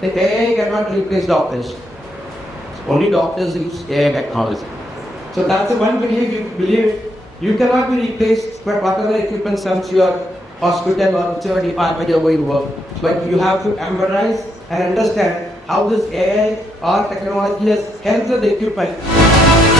The AI cannot replace doctors. Only doctors use AI technology. So that's the one belief you believe you cannot be replaced by whatever equipment comes to your hospital or whichever department you're going to work. But you have to empathize and understand how this AI or technology has helped the equipment.